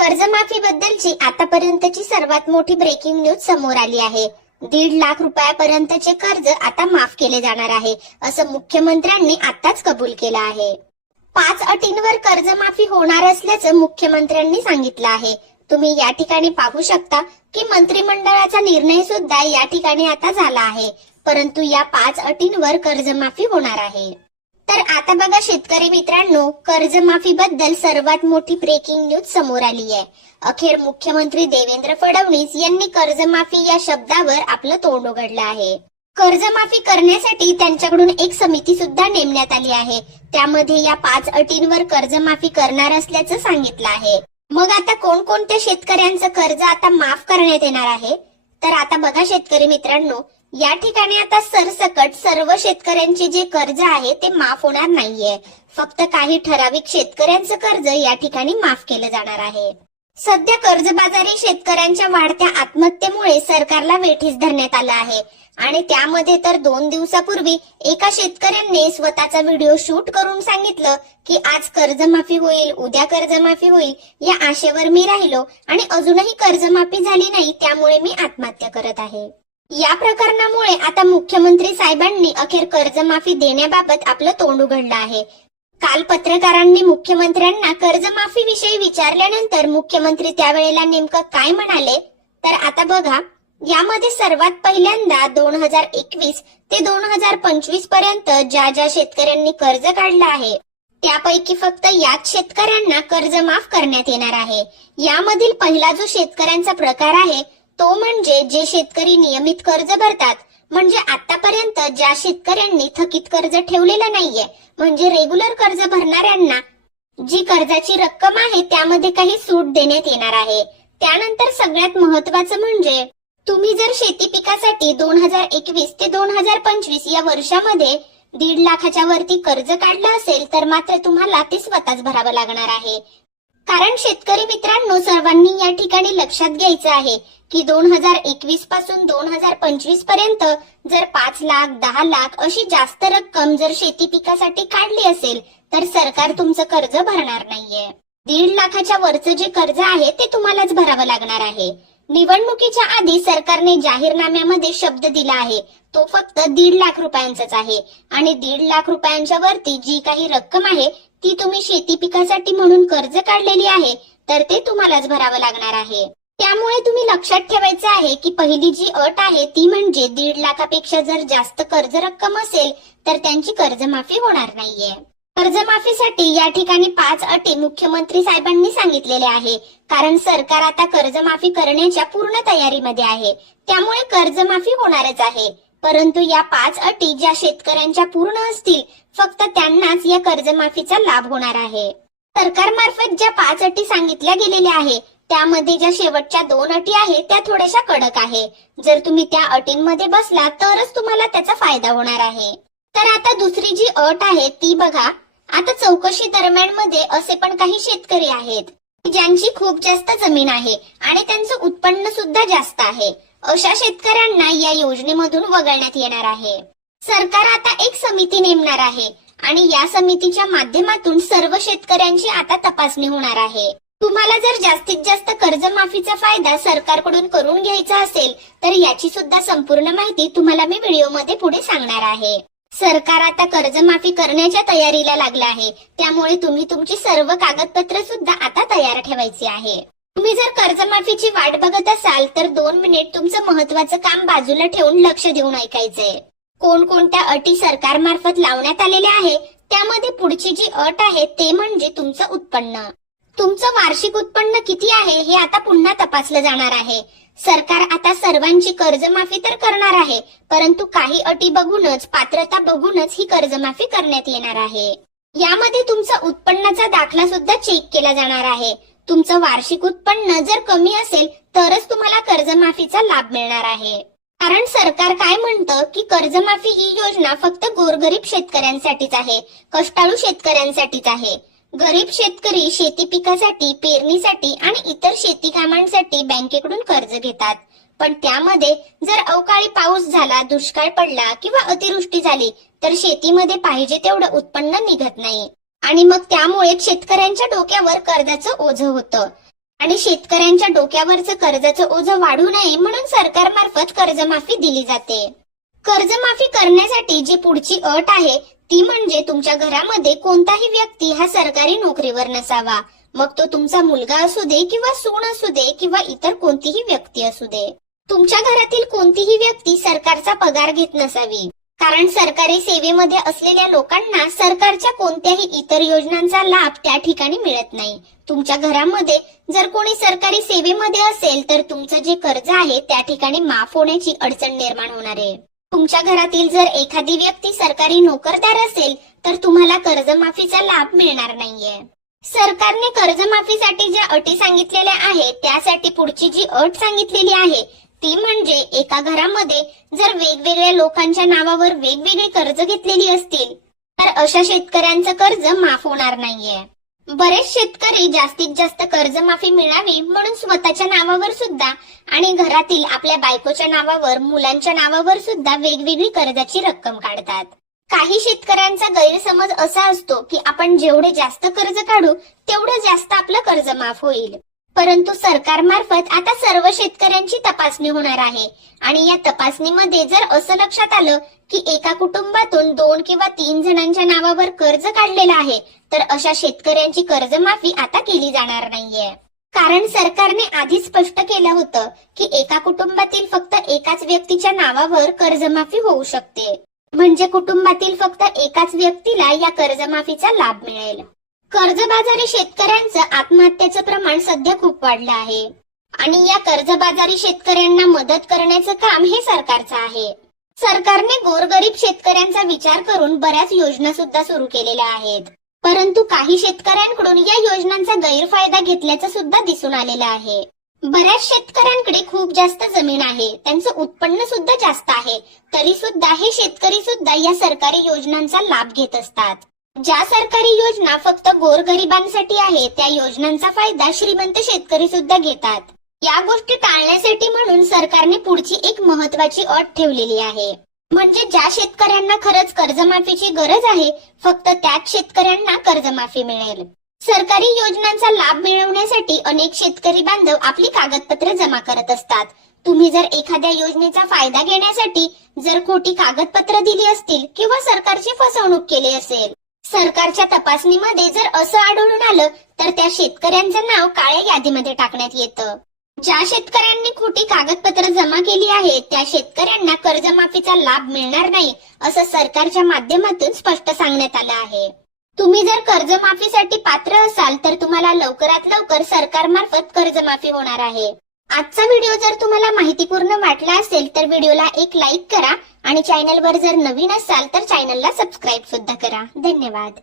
कर्जमाफी बद्दलची आतापर्यंतची सर्वात मोठी ब्रेकिंग न्यूज समोर आली आहे. दीड लाख रुपयापर्यंतचे कर्ज आता माफ केले जाणार आहे असं मुख्यमंत्र्यांनी आताच कबूल केलं आहे. पाच अटींवर कर्जमाफी होणार असल्याचं मुख्यमंत्र्यांनी सांगितलं आहे. तुम्ही या ठिकाणी पाहू शकता की मंत्रिमंडळाचा निर्णय सुद्धा या ठिकाणी आता झाला आहे परंतु या पाच अटींवर कर्जमाफी होणार आहे. तर आता बघा शेतकरी मित्रांनो कर्जमाफी बद्दल सर्वात मोठी ब्रेकिंग न्यूज समोर आली आहे. अखेर मुख्यमंत्री देवेंद्र फडणवीस यांनी कर्जमाफी या शब्दावर आपलं तोंड उघडलं आहे. कर्जमाफी करण्यासाठी त्यांच्याकडून एक समिती सुद्धा नेमण्यात आली आहे. त्यामध्ये या पाच अटींवर कर्जमाफी करणार असल्याचं सांगितलं आहे. मग आता कोणकोणत्या शेतकऱ्यांचं कर्ज आता माफ करण्यात येणार आहे? तर आता बघा शेतकरी मित्रांनो या ठिकाणी आता सरसकट सर्व शेतकऱ्यांचे जे कर्ज आहे ते माफ होणार नाहीये. फक्त काही ठराविक शेतकऱ्यांचं कर्ज या ठिकाणी माफ केलं जाणार आहे. सध्या कर्जबाजारी शेतकऱ्यांच्या वाढत्या आत्महत्येमुळे सरकारला वेठीस धरण्यात आलं आहे. आणि त्यामध्ये तर दोन दिवसापूर्वी एका शेतकऱ्यांनी स्वतःचा व्हिडिओ शूट करून सांगितलं की आज कर्जमाफी होईल उद्या कर्जमाफी होईल या आशेवर मी राहिलो आणि अजूनही कर्जमाफी झाली नाही त्यामुळे मी आत्महत्या करत आहे. या प्रकरणामुळे आता मुख्यमंत्री साहेबांनी अखेर कर्जमाफी देण्याबाबत आपलं तोंड उघडलं आहे. काल पत्रकारांनी मुख्यमंत्र्यांना कर्जमाफीविषयी विचारल्यानंतर मुख्यमंत्री त्यावेळेला नेमकं काय म्हणाले? तर आता बघा यामध्ये सर्वात पहिल्यांदा दोन हजार एकवीस ते दोन हजार पंचवीसपर्यंत ज्या ज्या शेतकऱ्यांनी कर्ज काढलं आहे त्यापैकी फक्त याच शेतकऱ्यांना कर्ज माफ करण्यात येणार आहे. यामधील पहिला जो शेतकऱ्यांचा प्रकार आहे तो म्हणजे जे शेतकरी नियमित कर्ज भरतात म्हणजे आतापर्यंत ज्या शेतकऱ्यांनी थकीत कर्ज ठेवलेलं नाहीये म्हणजे रेग्युलर कर्ज भरणाऱ्यांना जी कर्जाची रक्कम आहे त्यामध्ये काही सूट देण्यात येणार आहे. त्यानंतर सगळ्यात महत्वाचं म्हणजे तुम्ही जर शेती पिकासाठी दोन हजार एकवीस ते दोन हजार पंचवीस या वर्षामध्ये दीड लाखाच्या वरती कर्ज काढलं असेल तर मात्र तुम्हाला ते स्वतःच भरावं लागणार आहे. कारण शेतकरी मित्रांनो सर्वांनी या ठिकाणी लक्षात घ्यायचं आहे की दोन हजार एकवीसपासून दोन हजार पंचवीसपर्यंत जर पाच लाख दहा लाख अशी जास्त रक्कम जर शेती पिकासाठी काढली असेल तर सरकार तुमचं कर्ज भरणार नाहीये. दीड लाखाच्या वरचं जे कर्ज आहे ते तुम्हालाच भरावं लागणार आहे. निवडणुकीच्या आधी सरकारने जाहीरनाम्यामध्ये शब्द दिला आहे तो फक्त दीड लाख रुपयांचाच आहे. आणि दीड लाख रुपयांच्या वरती जी काही रक्कम आहे ती तुम्ही शेती पिकासाठी म्हणून कर्ज काढलेली आहे तर ते तुम्हालाच भरावं लागणार आहे. त्यामुळे तुम्ही लक्षात ठेवायचं आहे की पहिली जी अट आहे ती म्हणजे दीड लाखापेक्षा जर जास्त कर्ज रक्कम असेल तर त्यांची कर्जमाफी होणार नाहीये. कर्जमाफीसाठी या ठिकाणी पाच अटी मुख्यमंत्री साहेबांनी सांगितलेल्या आहे कारण सरकार आता कर्जमाफी करण्याच्या पूर्ण तयारीमध्ये आहे. त्यामुळे कर्जमाफी होणारच आहे. परंतु या पाच अटी ज्या शेतकऱ्यांच्या पूर्ण असतील फक्त त्यांनाच या कर्जमाफीचा लाभ होणार आहे. सरकारमार्फत ज्या पाच अटी सांगितल्या गेलेल्या आहे त्यामध्ये ज्या शेवटच्या दोन अटी आहे त्या थोड्याशा कडक आहे. जर तुम्ही त्या अटींमध्ये बसला तरच तुम्हाला त्याचा फायदा होणार आहे. तर आता दुसरी जी अट आहे ती बघा. आता चौकशी दरम्यानमध्ये असे पण काही शेतकरी आहेत ज्यांची खूप जास्त जमीन आहे आणि त्यांचं उत्पन्न सुद्धा जास्त आहे. अशा शेतकऱ्यांना या योजनेमधून वगळण्यात येणार आहे. सरकार आता एक समिती नेमणार आहे आणि या समितीच्या माध्यमातून सर्व शेतकऱ्यांची आता तपासणी होणार आहे. तुम्हाला जर जास्तीत जास्त कर्जमाफीचा फायदा सरकारकडून करून घ्यायचा असेल तर याची सुद्धा संपूर्ण माहिती तुम्हाला मी व्हिडिओमध्ये पुढे सांगणार आहे. सरकार आता कर्जमाफी करण्याच्या तयारीला लागलं आहे त्यामुळे तुम्ही तुमची सर्व कागदपत्र सुद्धा आता तयार ठेवायची आहे. तुम्ही जर कर्जमाफीची वाट बघत असाल तर दोन मिनिट तुमचं महत्वाचं काम बाजूला ठेवून लक्ष देऊन ऐकायचंय. कोणकोणत्या अटी सरकारमार्फत लावण्यात आलेल्या आहे त्यामध्ये पुढची जी अट आहे ते म्हणजे तुमचं उत्पन्न. तुमचं वार्षिक उत्पन्न किती आहे हे आता पुन्हा तपासलं जाणार आहे. सरकार आता सर्वांची कर्जमाफी तर करणार आहे परंतु काही अटी बघूनच पात्रता बघूनच ही कर्जमाफी करण्यात येणार आहे. यामध्ये तुमचा उत्पन्नाचा दाखला सुद्धा चेक केला जाणार आहे. तुमचं वार्षिक उत्पन्न जर कमी असेल तरच तुम्हाला कर्जमाफीचा लाभ मिळणार आहे. कारण सरकार काय म्हणतं की कर्जमाफी ही योजना फक्त गोरगरीब शेतकऱ्यांसाठीच आहे कष्टाळू शेतकऱ्यांसाठीच आहे. गरीब शेतकरी शेती पिकासाठी पेरणीसाठी आणि इतर शेती कामांसाठी बँकेकडून कर्ज घेतात. पण त्यामध्ये जर अवकाळी पाऊस झाला दुष्काळ पडला किंवा अतिवृष्टी झाली तर शेतीमध्ये पाहिजे तेवढं उत्पन्न निघत नाही. आणि मग त्यामुळे शेतकऱ्यांच्या डोक्यावर कर्जाचं ओझं होतं. आणि शेतकऱ्यांच्या डोक्यावरचं कर्जाचं ओझं वाढू नये म्हणून सरकारमार्फत कर्जमाफी दिली जाते. कर्जमाफी करण्यासाठी जी पुढची अट आहे ती म्हणजे तुमच्या घरामध्ये कोणताही व्यक्ती हा सरकारी नोकरीवर नसावा. मग तो तुमचा मुलगा असू दे किंवा सून असू दे किंवा इतर कोणतीही व्यक्ती असू दे. तुमच्या घरातील कोणतीही व्यक्ती सरकारचा पगार घेत नसावी. कारण सरकारी सेवेमध्ये असलेल्या लोकांना सरकारच्या कोणत्याही इतर योजनांचा लाभ त्या ठिकाणी मिळत नाही. तुमच्या घरामध्ये जर कोणी सरकारी सेवेमध्ये असेल तर तुमचं जे कर्ज आहे त्या ठिकाणी माफ होण्याची अडचण निर्माण होणार आहे. तुमच्या घरातील जर एखादी व्यक्ती सरकारी नोकरदार असेल तर तुम्हाला कर्जमाफीचा लाभ मिळणार नाहीये. सरकारने कर्जमाफीसाठी ज्या अटी सांगितलेल्या आहेत त्यासाठी पुढची जी अट सांगितलेली आहे ती म्हणजे एका घरामध्ये जर वेगवेगळ्या लोकांच्या नावावर वेगवेगळी कर्ज घेतलेली असतील तर अशा शेतकऱ्यांचं कर्ज माफ होणार नाहीये. बरेच शेतकरी जास्तीत जास्त कर्जमाफी मिळावी म्हणून स्वतःच्या नावावर सुद्धा आणि घरातील आपल्या बायकोच्या नावावर मुलांच्या नावावर सुद्धा वेगवेगळी कर्जाची रक्कम काढतात. काही शेतकऱ्यांचा गैरसमज असा असतो की आपण जेवढे जास्त कर्ज काढू तेवढं जास्त आपलं कर्ज माफ होईल. परंतु सरकारमार्फत आता सर्व शेतकऱ्यांची तपासणी होणार आहे. आणि या तपासणीमध्ये जर असं लक्षात आलं की एका कुटुंबातून दोन किंवा तीन जणांच्या नावावर कर्ज काढलेलं आहे तर अशा शेतकऱ्यांची कर्जमाफी आता केली जाणार नाहीये. कारण सरकारने आधीच स्पष्ट केलं होतं की एका कुटुंबातील फक्त एकाच व्यक्तीच्या नावावर कर्जमाफी होऊ शकते. म्हणजे कुटुंबातील फक्त एकाच व्यक्तीला या कर्जमाफीचा लाभ मिळेल. कर्जबाजारी शेतकऱ्यांचं आत्महत्येचं प्रमाण सध्या खूप वाढलं आहे. आणि या कर्जबाजारी शेतकऱ्यांना मदत करण्याचं काम हे सरकारचं आहे. सरकारने गोरगरीब शेतकऱ्यांचा विचार करून बऱ्याच योजना सुद्धा सुरू केलेल्या आहेत. परंतु काही शेतकऱ्यांकडून या योजनांचा गैरफायदा घेतल्याचं सुद्धा दिसून आलेलं आहे. बऱ्याच शेतकऱ्यांकडे खूप जास्त जमीन आहे. त्यांचं उत्पन्न सुद्धा जास्त आहे. तरी सुद्धा हे शेतकरी सुद्धा या सरकारी योजनांचा लाभ घेत असतात. ज्या सरकारी योजना फक्त गोरगरिबांसाठी आहे त्या योजनांचा फायदा श्रीमंत शेतकरी सुद्धा घेतात. या गोष्टी टाळण्यासाठी म्हणून सरकारने पुढची एक महत्वाची अट ठेवलेली आहे. म्हणजे ज्या शेतकऱ्यांना खरंच कर्जमाफीची गरज आहे फक्त त्याच शेतकऱ्यांना कर्जमाफी मिळेल. सरकारी योजनांचा लाभ मिळवण्यासाठी अनेक शेतकरी बांधव आपली कागदपत्र जमा करत असतात. तुम्ही जर एखाद्या योजनेचा फायदा घेण्यासाठी जर खोटी कागदपत्र दिली असतील किंवा सरकारची फसवणूक केली असेल सरकारच्या तपासणीमध्ये जर असं आढळून आलं तर त्या शेतकऱ्यांचं नाव काळ्या यादीमध्ये टाकण्यात येतं. ज्या शेतकऱ्यांनी खोटी कागदपत्र जमा केली आहेत त्या शेतकऱ्यांना कर्जमाफीचा लाभ मिळणार नाही असं सरकारच्या माध्यमातून स्पष्ट सांगण्यात आलं आहे. तुम्ही जर कर्जमाफीसाठी पात्र असाल तर तुम्हाला लवकरात लवकर सरकारमार्फत कर्जमाफी होणार आहे. आजचा व्हिडिओ जर तुम्हाला माहितीपूर्ण वाटला असेल तर व्हिडिओला एक लाईक करा आणि चॅनलवर जर नवीन असाल तर चॅनलला सबस्क्राईब सुद्धा करा. धन्यवाद.